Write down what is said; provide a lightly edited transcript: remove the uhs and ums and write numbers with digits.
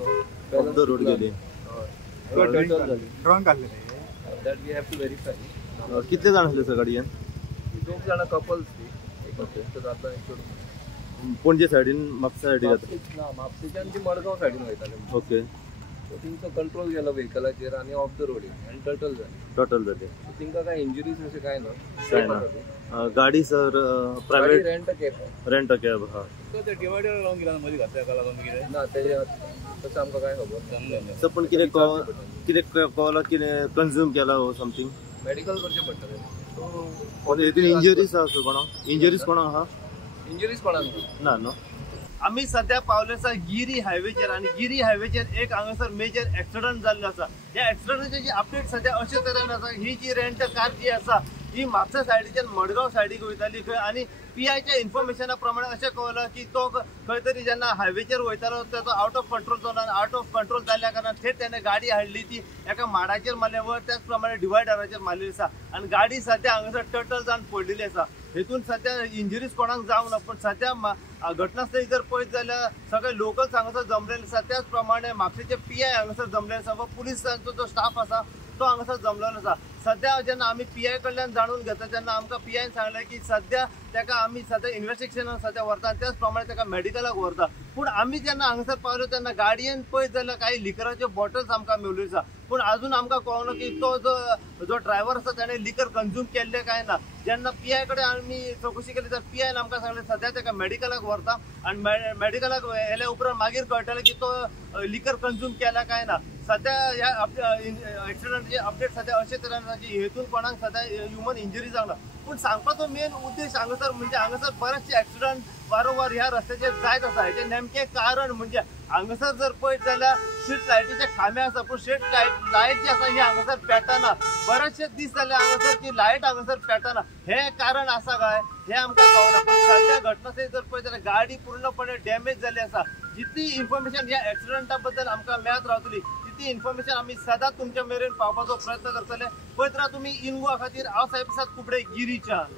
Of the road गेली. Drawing काढलेले that we have to verify. कितले जाण आसले सर गाडयेन? 2 जाणां कपल्स ती जाता पणजे सायडीन म्हापसा सायडीन जाता. ना म्हापशेच्यान ती मडगांव सायडीन वयताले. ओके. सो तिंका कंट्रोल गेलो व्हेकलाचेर आनी ऑफ द रोड आनी टर्टल जाले. तिंका काय इंजुरीज अशें काय ना. गाडी sir private rent a cab. हा ते डिवायडर लावून गेला मध्ये घातल्या का लागून कितें ना तेजे तसं आमकां काय खबर सर. पण कितें कॉल कितें कंज्यूम केला हो समथींग मेडिकल करचें पडटलें. हितून इंजरीज आहा सर कोणाक? इंजरीज कोणाक आहा? इंजुरीज कोणाक ना न्हू. आम्ही सध्या पावले आसा गिरी हायवेचेर आणि गिरी हायवेचेर एक हांगासर मेजर एक्सिडंट जाल्लो आसा. या एक्सिडंटाची जी अपडेट सध्या अशे तरेन आसा, ही जी रेंट कार जी आसा ही म्हापसा सायडीच्यान मडगांव सायडीक वयताली खंय आनी PIच्या इन्फॉर्मेशना प्रमाणे अशें कळ्ळां की तो खंय तरी जेन्ना हायवेचेर वयतालो तेचो आउट ऑफ कंट्रोल जालो आनी आउट ऑफ कंट्रोल जाल्ल्या कारणान थेट तेणें गाडी हाडली ती एका माडाचेर मारल्या वर त्याच प्रमाणे डिवायडराचेर मारलेली आसा आनी गाडी सध्या हांगासर टर्टल जावन पडलेली आसा. हेतून सध्या इंजुरीज कोणाक जावंक ना. पण सध्या घटनास्थळी जर पळयत जाल्यार सगळे लोकल्स हांगासर जमलेले आसा. त्याच प्रमाणे म्हापशेचे PI हांगासर जमलेले आसा व पुलिसांचो जो स्टाफ आसा तो हांगासर जमलेलो आसा. सध्या जेन्ना आमी PI कडल्यान जाणून घेता तेन्ना आमकां PIन सांगलें की सध्या तेका आमी सध्या इन्व्हेस्टिगेशनाक सध्या व्हरता. त्याच प्रमाणे तेका मेडिकलाक व्हरता. पूण आमी जेन्ना हांगासर पावले तेन्ना गाडयेन पळयत जाल्यार काही लिकराच्यो बॉटल्स आमकां मेवल्यो आसा. पूण आजून आमकां कळना की तो जो ड्रायव्हर आसा ताणें लिकर कंज्यूम केल्लें काय ना. जेन्ना PI कडेन आमी चवकशी केली तर PIन आमकां सांगलें सध्या तेका मेडिकलाक व्हरता आनी मेडिकलाक व्हेल्या उपरांत मागीर कळटलें की तो लिकर कंज्यूम केला काय ना. सध्या ह्या एक्सिडंटाची अपडेट सध्या अशे तरेन आसा की हेतून कोणाक सध्या ह्युमन इंजुरी जावना. पूण सांगपाचो मेन उद्देश हांगासर म्हणजे हांगासर बरेचशे एक्सिडंट वारंवार ह्या रस्त्याचेर जायत आसा. हेचें नेमकें कारण म्हणजे हांगासर जर पळयत जाल्यार स्ट्रीट लायटीचे खांबे आसा पूण स्ट्रीट लायट जी आसा ही हांगासर पेटना. बरेचशे दीस जाले हांगासर की लायट हांगासर पेटना. हे कारण आसा काय हे आमकां कळना. पण सध्या घटनास्थळी जर पळयत जाल्यार गाडी पूर्णपणे डॅमेज जाल्ली आसा. जितली इन्फॉर्मेशन ह्या एक्सिडंटा बद्दल आमकां मेळत रावतली ती इन्फॉर्मेशन आमी सदांच तुमच्या मेरेन पावपाचो प्रयत्न करतले. पळयत राहा तुमी इन गोवा खातीर हांव साहेब प्रसाद कुबडे गिरीच्यान.